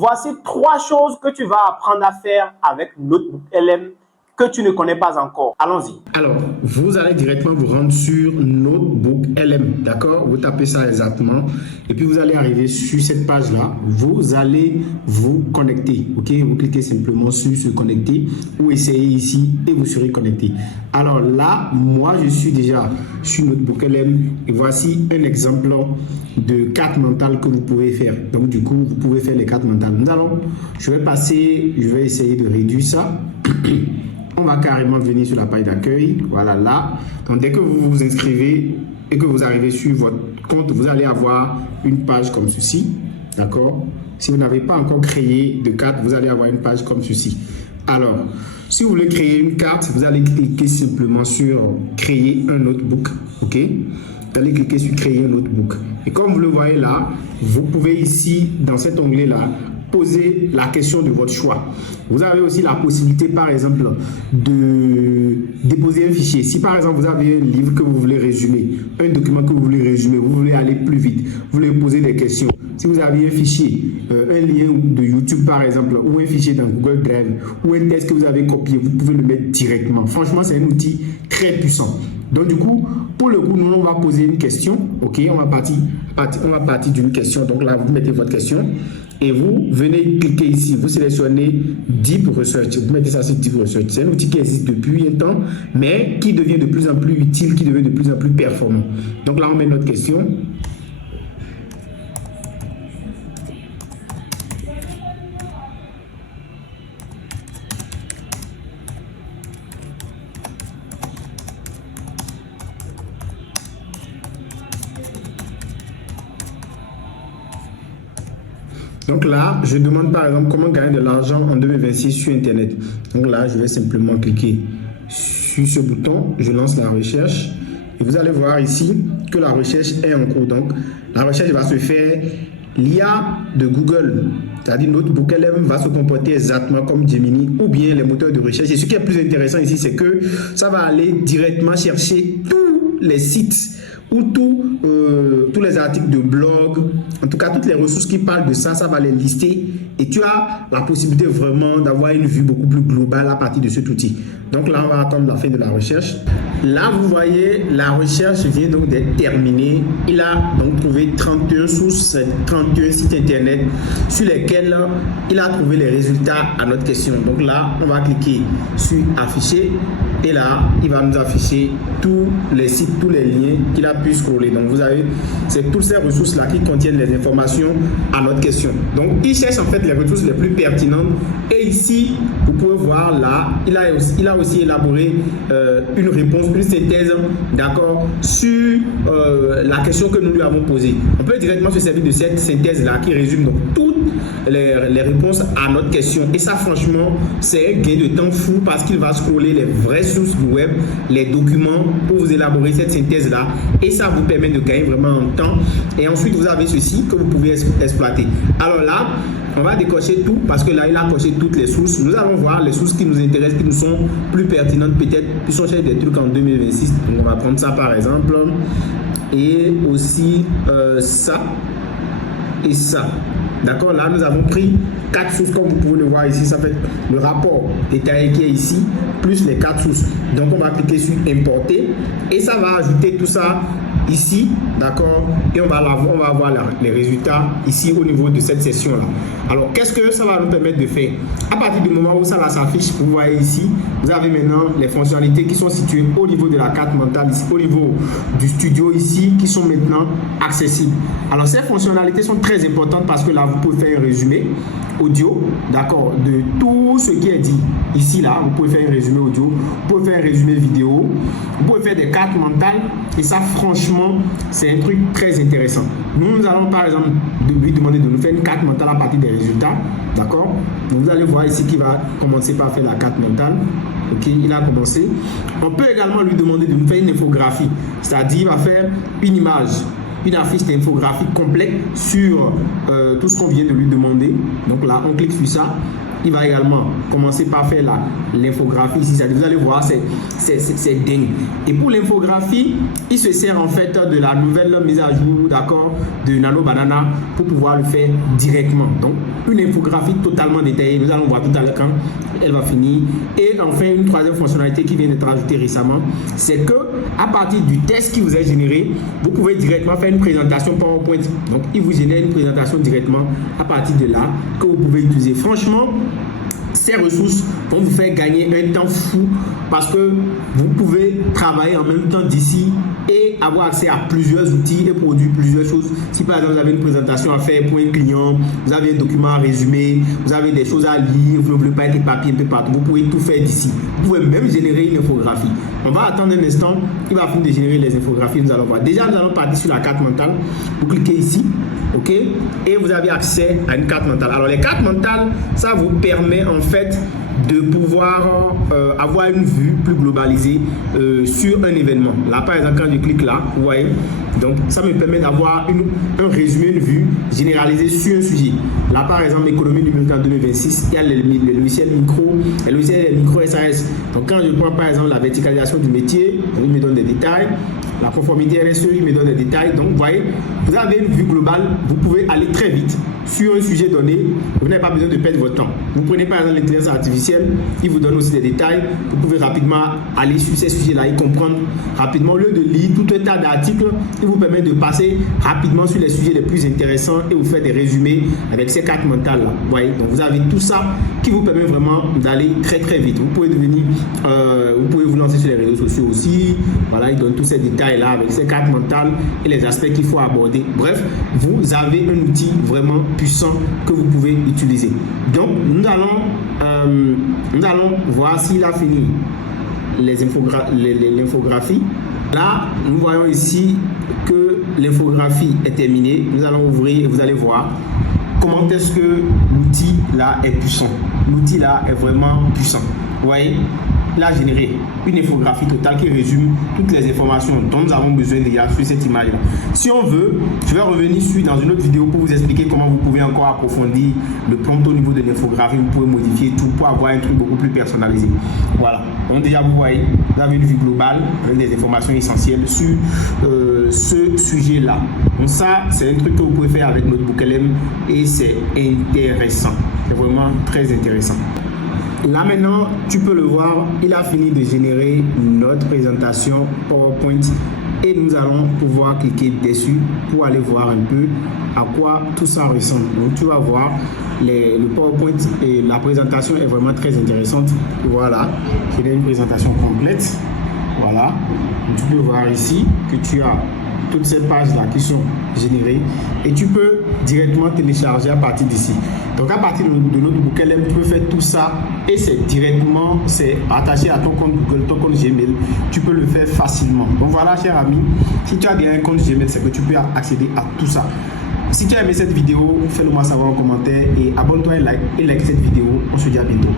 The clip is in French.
Voici 3 choses que tu vas apprendre à faire avec Notebook LM que tu ne connais pas encore. Allons-y. Alors, vous allez directement vous rendre sur Notebook LM, d'accord? Vous tapez ça exactement et puis vous allez arriver sur cette page-là. Vous allez vous connecter, ok? Vous cliquez simplement sur se connecter ou essayez ici et vous serez connecté. Alors là, moi, je suis déjà sur Notebook LM et voici un exemple de carte mentale que vous pouvez faire. Donc, du coup, vous pouvez faire les cartes mentales. Je vais essayer de réduire ça. On va carrément venir sur la page d'accueil. Voilà, là. Donc, dès que vous vous inscrivez et que vous arrivez sur votre compte, vous allez avoir une page comme ceci. D'accord? Si vous n'avez pas encore créé de carte, vous allez avoir une page comme ceci. Alors, si vous voulez créer une carte, vous allez cliquer simplement sur créer un notebook. OK? Vous allez cliquer sur créer un notebook. Et comme vous le voyez là, vous pouvez ici, dans cet onglet-là, poser la question de votre choix. Vous avez aussi la possibilité, par exemple, de déposer un fichier. Si, par exemple, vous avez un livre que vous voulez résumer, un document que vous voulez résumer, vous voulez aller plus vite, vous voulez poser des questions. Si vous avez un fichier, un lien de YouTube, par exemple, ou un fichier dans Google Drive, ou un texte que vous avez copié, vous pouvez le mettre directement. Franchement, c'est un outil très puissant. Donc, du coup, pour le coup, nous, on va poser une question. OK, on va partir d'une question. Donc là, vous mettez votre question et vous venez cliquer ici. Vous sélectionnez Deep Research. Vous mettez ça sur Deep Research. C'est un outil qui existe depuis un temps, mais qui devient de plus en plus utile, qui devient de plus en plus performant. Donc là, on met notre question. Donc là, je demande par exemple comment gagner de l'argent en 2026 sur Internet. Donc là, je vais simplement cliquer sur ce bouton, je lance la recherche et vous allez voir ici que la recherche est en cours. Donc la recherche va se faire. L'IA de Google, c'est-à-dire Notebook LM, va se comporter exactement comme Gemini ou bien les moteurs de recherche. Et ce qui est plus intéressant ici, c'est que ça va aller directement chercher tous les sites ou tous les articles de blog, en tout cas toutes les ressources qui parlent de ça, ça va les lister et tu as la possibilité vraiment d'avoir une vue beaucoup plus globale à partir de cet outil. Donc là, on va attendre la fin de la recherche. Là, vous voyez, la recherche vient donc d'être terminée. Il a donc trouvé 31 sources, 31 sites internet sur lesquels il a trouvé les résultats à notre question. Donc là, on va cliquer sur afficher et là, il va nous afficher tous les sites, tous les liens qu'il a pu scroller. Donc vous avez, c'est toutes ces ressources-là qui contiennent les informations à notre question. Donc il cherche en fait les ressources les plus pertinentes et ici, vous pouvez voir là, il a aussi élaboré une réponse, une synthèse, d'accord, sur la question que nous lui avons posée. On peut directement se servir de cette synthèse-là qui résume donc toutes les réponses à notre question. Et ça, franchement, c'est un gain de temps fou parce qu'il va scroller les vraies sources du web, les documents pour vous élaborer cette synthèse-là. Et ça vous permet de gagner vraiment en temps. Et ensuite, vous avez ceci que vous pouvez exploiter. Alors là, on va décocher tout parce que là, il a coché toutes les sources. Nous allons voir les sources qui nous intéressent, qui nous sont plus pertinentes peut-être, qui sont chez des trucs en 2026. Donc, on va prendre ça par exemple. Et aussi ça et ça. D'accord, là nous avons pris 4 sources comme vous pouvez le voir ici, ça fait le rapport détaillé qui est ici, plus les 4 sources. Donc on va cliquer sur importer et ça va ajouter tout ça ici, d'accord, et on va avoir les résultats ici au niveau de cette session là. Alors qu'est-ce que ça va nous permettre de faire? À partir du moment où ça s'affiche, vous voyez ici, vous avez maintenant les fonctionnalités qui sont situées au niveau de la carte mentale ici, au niveau du studio ici, qui sont maintenant accessibles. Alors ces fonctionnalités sont très importantes parce que là vous pouvez faire un résumé audio, d'accord, de tout ce qui est dit ici là. Vous pouvez faire un résumé audio, vous pouvez faire un résumé vidéo, vous pouvez faire des cartes mentales et ça franchement c'est un truc très intéressant. Nous allons par exemple lui demander de nous faire une carte mentale à partir des résultats, d'accord. Donc vous allez voir ici qu'il va commencer par faire la carte mentale. Ok, il a commencé. On peut également lui demander de nous faire une infographie, c'est-à-dire il va faire une image, une affiche infographique complète sur tout ce qu'on vient de lui demander. Donc là, on clique sur ça il va également commencer par faire l'infographie ici. Vous allez voir, c'est dingue. Et pour l'infographie, il se sert en fait de la nouvelle mise à jour, d'accord, de Nano Banana pour pouvoir le faire directement. Donc, une infographie totalement détaillée. Nous allons voir tout à l'heure quand elle va finir. Et enfin, une troisième fonctionnalité qui vient d'être ajoutée récemment, c'est que à partir du texte qui vous est généré, vous pouvez directement faire une présentation PowerPoint. Donc, il vous génère une présentation directement à partir de là que vous pouvez utiliser. Franchement, ces ressources vont vous faire gagner un temps fou parce que vous pouvez travailler en même temps d'ici et avoir accès à plusieurs outils et produire plusieurs choses. Si par exemple vous avez une présentation à faire pour un client, vous avez un document à résumer, vous avez des choses à lire, vous ne voulez pas être papier un peu partout, vous pouvez tout faire d'ici. Vous pouvez même générer une infographie. On va attendre un instant, il va finir de générer les infographies, nous allons voir. Déjà, nous allons partir sur la carte mentale. Vous cliquez ici. Ok, et vous avez accès à une carte mentale. Alors les cartes mentales, ça vous permet en fait de pouvoir avoir une vue plus globalisée sur un événement. Là par exemple, quand je clique là, vous voyez, donc ça me permet d'avoir un résumé, une vue généralisée sur un sujet. Là par exemple, économie numérique en 2026, il y a les logiciels micro, les logiciels micro SAS. Donc quand je prends par exemple la verticalisation du métier, il me donne des détails. La conformité RSE, il me donne des détails. Donc, vous voyez, vous avez une vue globale. Vous pouvez aller très vite sur un sujet donné. Vous n'avez pas besoin de perdre votre temps. Vous prenez par exemple l'intelligence artificielle. Il vous donne aussi des détails. Vous pouvez rapidement aller sur ces sujets-là et comprendre rapidement. Au lieu de lire tout un tas d'articles, il vous permet de passer rapidement sur les sujets les plus intéressants et vous faire des résumés avec ces cartes mentales-là. Vous voyez, donc vous avez tout ça qui vous permet vraiment d'aller très très vite. Vous pouvez devenir, vous pouvez vous lancer sur les réseaux sociaux aussi. Voilà, il donne tous ces détails là avec ces cartes mentales et les aspects qu'il faut aborder. Bref, vous avez un outil vraiment puissant que vous pouvez utiliser. Donc, nous allons voir s'il a fini l'infographie. Là, nous voyons ici que l'infographie est terminée. Nous allons ouvrir et vous allez voir comment est-ce que l'outil là est puissant. L'outil là est vraiment puissant. Vous voyez, il a généré une infographie totale qui résume toutes les informations dont nous avons besoin déjà sur cette image-là. Si on veut, je vais revenir dans une autre vidéo pour vous expliquer comment vous pouvez encore approfondir le prompt au niveau de l'infographie. Vous pouvez modifier tout pour avoir un truc beaucoup plus personnalisé. Voilà. Donc déjà, vous voyez, vous avez une vue globale avec des informations essentielles sur ce sujet-là. Donc ça, c'est un truc que vous pouvez faire avec NotebookLM et c'est intéressant. C'est vraiment très intéressant. Là maintenant, tu peux le voir, il a fini de générer notre présentation PowerPoint et nous allons pouvoir cliquer dessus pour aller voir un peu à quoi tout ça ressemble. Donc tu vas voir, le PowerPoint et la présentation est vraiment très intéressante. Voilà, j'ai une présentation complète. Voilà, donc, tu peux voir ici que tu as toutes ces pages-là qui sont générées et tu peux directement télécharger à partir d'ici. Donc à partir de NotebookLM, tu peux faire tout ça et c'est attaché à ton compte Google, ton compte Gmail. Tu peux le faire facilement. Donc voilà, cher ami, si tu as déjà un compte Gmail, c'est que tu peux accéder à tout ça. Si tu as aimé cette vidéo, fais-le moi savoir en commentaire et abonne-toi et like cette vidéo. On se dit à bientôt.